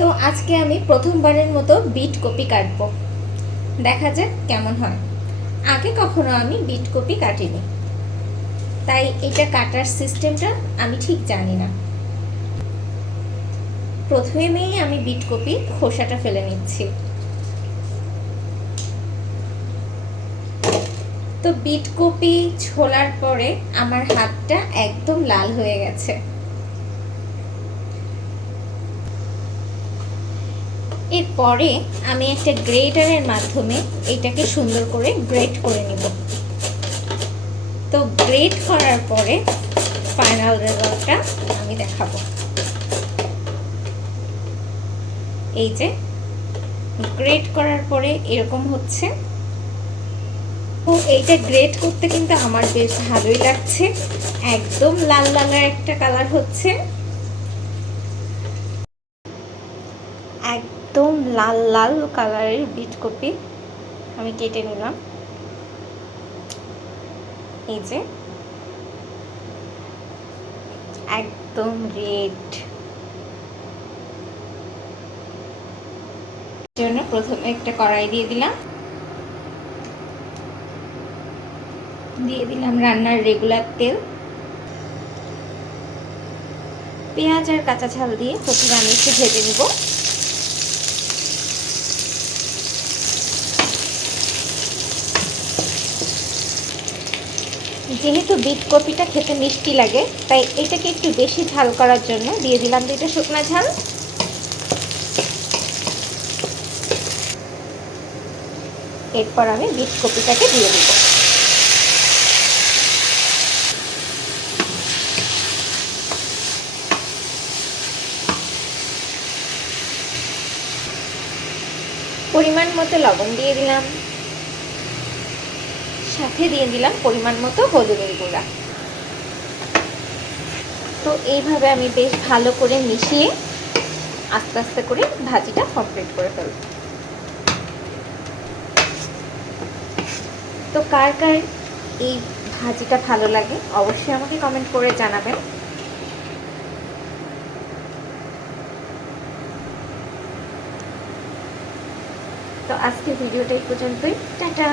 তো আজকে আমি প্রথমবারের মতো বিট কপি কাটবো, দেখা যাক কেমন হয়। আগে কখনো আমি বিট কপি কাটিনি, তাই এটা কাটার সিস্টেমটা আমি ঠিক জানি না। প্রথমেই আমি বিট কপি খোসাটা ফেলে নিচ্ছি। তো বিট কপি ছোলার পরে আমার হাতটা একদম লাল হয়ে গেছে। এরপরে আমি একটা গ্রেটারের মাধ্যমে এটাকে সুন্দর করে গ্রেট করে নিব। তো গ্রেট করার পরে ফাইনাল রেজাল্টটা আমি দেখাবো। এই যে গ্রেট করার পরে এরকম হচ্ছে। তো এইটা গ্রেট করতে কিন্তু আমার বেশ ভালোই লাগছে, একদম লাল লালের একটা কালার হচ্ছে, একদম লাল লাল কালারের বিট কপি আমি কেটে নিলাম। এই যে একদম রেড। জন্য প্রথমে একটা কড়াই দিয়ে দিলাম রান্নার রেগুলার তেল। পেঁয়াজ আর কাঁচা ঝাল দিয়ে প্রথমে আমি একটু ভেজে নিব। যেহেতু বিট কপিটা খেতে মিষ্টি লাগে, তাই এটাকে একটু বেশি ঝাল করার জন্য দিয়ে দিলাম 2টা শুকনা ঝাল। এরপর আমি বিট কপিটাকে দিয়ে দিব। পরিমাণ মতো লবণ দিয়ে দিলাম, সাথে দিয়ে দিলাম পরিমাণ মতো হলুদের গুঁড়া। তো এইভাবে আমি বেশ ভালো করে মিশিয়ে আস্তে আস্তে করে ভাজিটা কমপ্লিট করে ফেলব। তো কার কার এই ভাজিটা ভালো লাগে অবশ্যই আমাকে কমেন্ট করে জানাবেন। তো আজকে ভিডিওটা এই পর্যন্তই, টাটা।